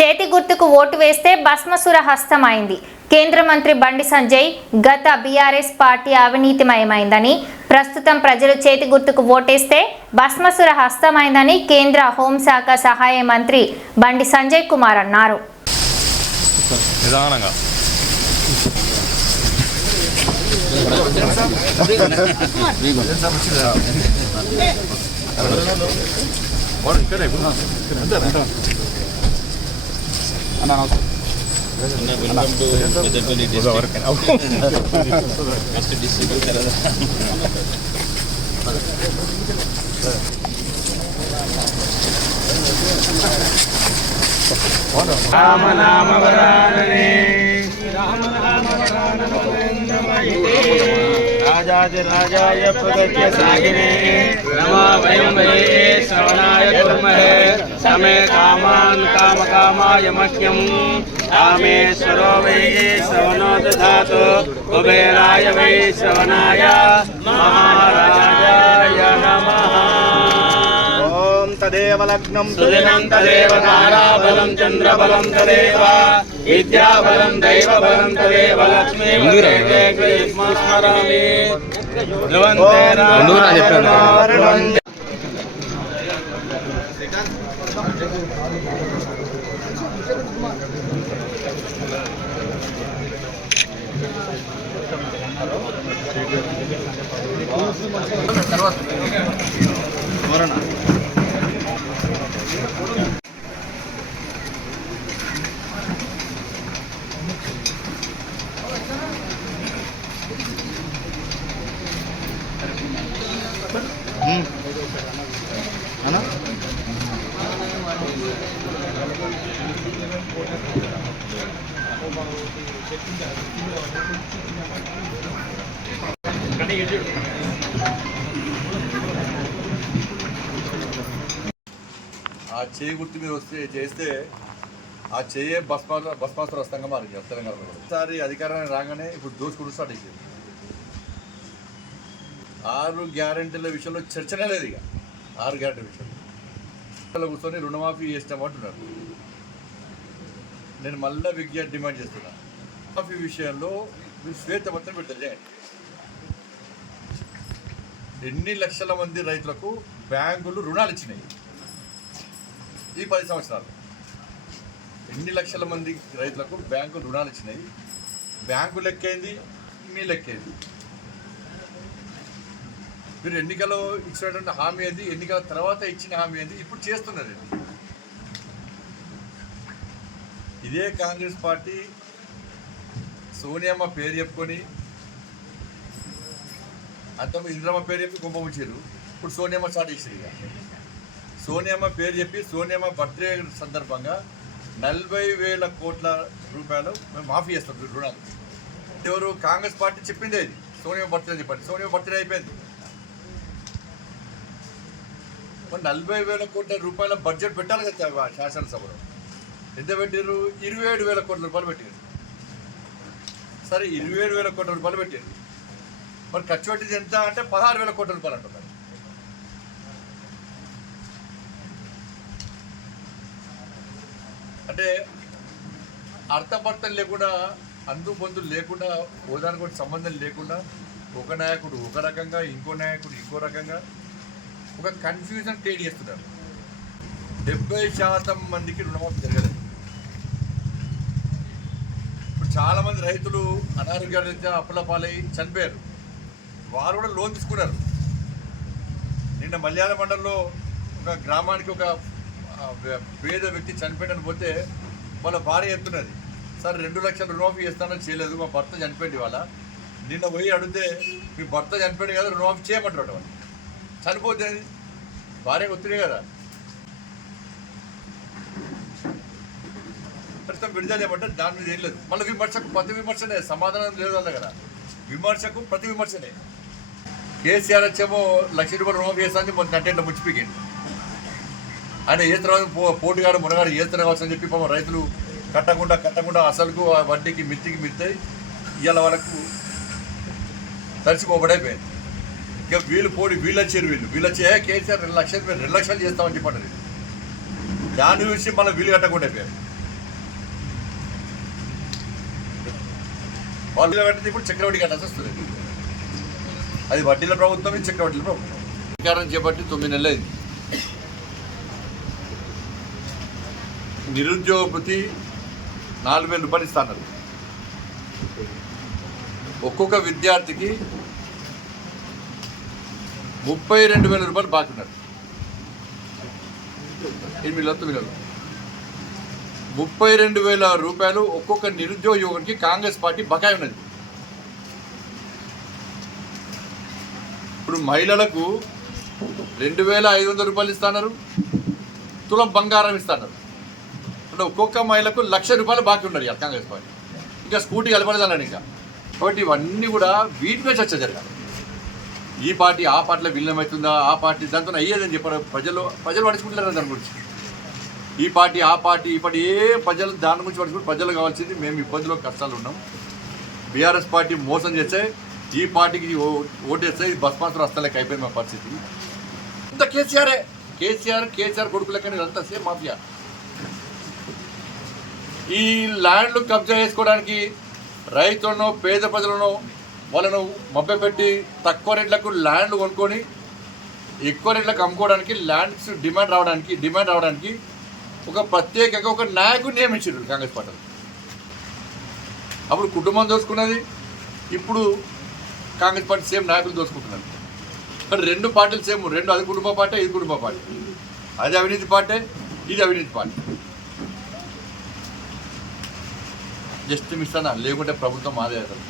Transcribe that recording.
చేతి గుర్తుకు ఓటు వేస్తే భస్మసుర హస్తమైంది. కేంద్ర మంత్రి బండి సంజయ్ గత బీఆర్ఎస్ పార్టీ అవినీతిమయమైందని ప్రస్తుతం ప్రజలు చేతి గుర్తుకు ఓటేస్తే భస్మసుర హస్తమైందని కేంద్ర హోంశాఖ సహాయ మంత్రి బండి సంజయ్ కుమార్ అన్నారు. నిదానంగా. Anak langsung. Nama-nama berada di Raja-raja Raja-raja Raja-raja नमा वयं वै श्रवणाय कुर्महे समे कामान् कामकामाय मह्यं कामेश्वरो वै श्रवणो दधातु कुबेराय वै श्रवणाय महाराजाय नमः ఓం తదేవ లగ్నం సుదినం తదేవ తారాబలం చంద్రబలం తదేవ విద్యాబలం దైవబలం తదేవ లక్ష్మీ స్మరామి ఆ చేయి గుర్తు మీద వస్తే చేస్తే ఆ చెయ్యే భస్మా భస్మాసుర వస్తంగా మారింది తెలంగాణలో ఒకసారి అధికారాన్ని రాగానే ఇప్పుడు దోచుకుంటూ స్టార్ట్ అయ్యింది ఆరు గ్యారెంటీల విషయంలో చర్చనే లేదు ఇక. ఆరు గ్యారెంటీ విషయంలో. కూర్చొని రుణమాఫీ చేస్తామంటున్నారు నేను మళ్ళీ విజ్ఞప్తి డిమాండ్ చేస్తున్నా. రుణమాఫీ విషయంలో మీరు శ్వేతపత్రం పెడతారు చేయండి. ఎన్ని లక్షల మంది రైతులకు బ్యాంకులు రుణాలు ఇచ్చినాయి? ఈ పది సంవత్సరాలు. ఎన్ని లక్షల మంది రైతులకు బ్యాంకులు రుణాలు ఇచ్చినాయి? బ్యాంకు లెక్కేంది? మీ లెక్కేంది? మీరు ఎన్నికలో ఇచ్చినటువంటి హామీ ఏంది? ఎన్నికల తర్వాత ఇచ్చిన హామీ ఏంది? ఇప్పుడు చేస్తున్నది ఇదే కాంగ్రెస్ పార్టీ సోనియమ్మ పేరు చెప్పుకొని అంతకు ఇంద్రమ్మ పేరు చెప్పి కుంభముచ్చారు ఇప్పుడు సోనియమ్మ స్టార్ట్ చేసారు ఇక. సోనియమ్మ పేరు చెప్పి సోనియమ్మ బర్త్డే సందర్భంగా నలభై వేల కోట్ల రూపాయలు మేము మాఫీ చేస్తాం రుణాలు. ఎవరు కాంగ్రెస్ పార్టీ చెప్పిందే ఇది. సోనియా బర్త్డే చెప్పండి. సోనియా బర్త్డే అయిపోయింది. మరి నలభై వేల కోట్ల రూపాయల బడ్జెట్ పెట్టాలి కదా శాసనసభలో. ఎంత పెట్టారు ఇరవై ఏడు వేల కోట్ల రూపాయలు పెట్టారు సరే ఇరవై ఏడు వేల కోట్ల రూపాయలు పెట్టారు మరి ఖర్చు పెట్టింది ఎంత అంటే పదహారు వేల కోట్ల రూపాయలు అంటున్నారు. అంటే అర్థపర్థం లేకుండా అందుబంధులు లేకుండా ఓదానికి సంబంధం లేకుండా ఒక నాయకుడు ఒక రకంగా ఇంకో నాయకుడు ఇంకో రకంగా ఒక కన్ఫ్యూజన్ క్రియేట్ చేస్తున్నారు. డెబ్బై శాతం మందికి రుణమాఫీ జరగలేదు. ఇప్పుడు చాలామంది రైతులు అనారోగ్యాలు రీత్యా అప్పుల పాలై చనిపోయారు. వారు కూడా లోన్ తీసుకున్నారు. నిన్న మలయాళ మండలంలో ఒక గ్రామానికి ఒక పేద వ్యక్తి చనిపోయాడని పోతే వాళ్ళ భార్య ఎత్తున్నది సార్ రెండు లక్షలు రుణమాఫీ చేస్తానని చేయలేదు మా భర్త చనిపోయింది వాళ్ళ నిన్న పోయి అడిగితే మీ భర్త చనిపోయాడు కదా రుణమాఫీ చేయమంటాడు వాళ్ళు. చనిపోతే భార్య ఒత్తిడే కదా. ప్రస్తుతం విడుదల దాని మీద ఏం లేదు. మళ్ళీ విమర్శకు ప్రతి విమర్శనే సమాధానం లేదు కదా. విమర్శకు ప్రతి విమర్శనే. కేసీఆర్ వచ్చేమో లక్ష రూపాయలు రుణం చేస్తానని మొన్న కంటెంట్లో ముచ్చిపోయింది అంటే ఏ తర్వాత పోటీగాడు మునగాడు ఏ తర్వాత అని చెప్పి పాపం రైతులు కట్టకుండా కట్టకుండా అసలుకు వడ్డీకి మిత్తికి మిత్తాయి ఇవాళ వాళ్ళకు తరిచిపోబడైపోయింది ఇక వీళ్ళు పోటీ వీళ్ళు వచ్చారు వీళ్ళు. వీళ్ళు వచ్చే కేసీఆర్ రెండు లక్షలు రెండు లక్షలు చేస్తామని చెప్పండి. దాని చూసి మళ్ళీ వీలు కట్టకుండా అయిపోయారు. వాళ్ళు కట్టింది ఇప్పుడు చక్రవర్తి కట్టాల్సి వస్తుంది. అది వడ్డీల ప్రభుత్వం ఇది చక్రవడ్డీల ప్రభుత్వం. అధికారం చేపట్టి తొమ్మిది నెలలు అయింది నిరుద్యోగ ప్రతి నాలుగు వేల రూపాయలు ఇస్తాన్నారు ఒక్కొక్క విద్యార్థికి ముప్పై రెండు వేల రూపాయలు బాకీ ఉన్నారు. ఎనిమిది వేల తొమ్మిది ముప్పై రెండు వేల రూపాయలు ఒక్కొక్క నిరుద్యోగ యువకుడికి కాంగ్రెస్ పార్టీ బకాయి ఉన్నది. ఇప్పుడు మహిళలకు రెండు వేల ఐదు వందల రూపాయలు ఇస్తున్నారు తులం బంగారం ఇస్తున్నారు అంటే ఒక్కొక్క మహిళకు లక్ష రూపాయలు బాకీ ఉన్నారు ఇక కాంగ్రెస్ పార్టీ. ఇంకా స్కూటీ కలపలేదన్నాను ఇంకా. కాబట్టి ఇవన్నీ కూడా వీటి మీద చర్చ జరగాలి. ఈ పార్టీ ఆ పార్టీలో విలీనమవుతుందా ఆ పార్టీ దాంతో అయ్యేదని చెప్పారు. ప్రజలు ప్రజలు పడుచుకుంటున్నారు దాని గురించి. ఈ పార్టీ ఆ పార్టీ ఈ పార్టీ ఏ ప్రజలు దాని గురించి పడుచుకుంటే ప్రజలు కావాల్సింది మేము ఇబ్బందిలో కష్టాలు ఉన్నాం. బీఆర్ఎస్ పార్టీ మోసం చేస్తే ఈ పార్టీకి ఓ- ఓటేస్తే ఇది బస్ వస్తలేక అయిపోయింది మా పరిస్థితి. అంత కేసీఆరే. కేసీఆర్ కేసీఆర్ కొడుకులకని ఇదంతా సేమ్ మాఫియా. ఈ ల్యాండ్లు కబ్జా చేసుకోవడానికి రైతులను పేద ప్రజలను వాళ్ళను మభ్యపెట్టి తక్కువ రేట్లకు ల్యాండ్లు కొనుక్కొని ఎక్కువ రేట్లకు అమ్ముకోవడానికి ల్యాండ్స్ డిమాండ్ రావడానికి డిమాండ్ రావడానికి ఒక ప్రత్యేకంగా ఒక నాయకుడు నియమించారు కాంగ్రెస్ పార్టీ అప్పుడు కుటుంబం దోసుకున్నది. ఇప్పుడు కాంగ్రెస్ పార్టీ సేమ్ నాయకులు దోసుకుంటున్నారు మరి రెండు పార్టీలు సేమ్ రెండు అది కుటుంబ పార్టీ ఇది కుటుంబ పార్టీ. అది అవినీతి పార్టీ ఇది అవినీతి పార్టీ. జస్ట్ మిస్ అన్న లేకుంటే ప్రభుత్వం మాదే అసలు.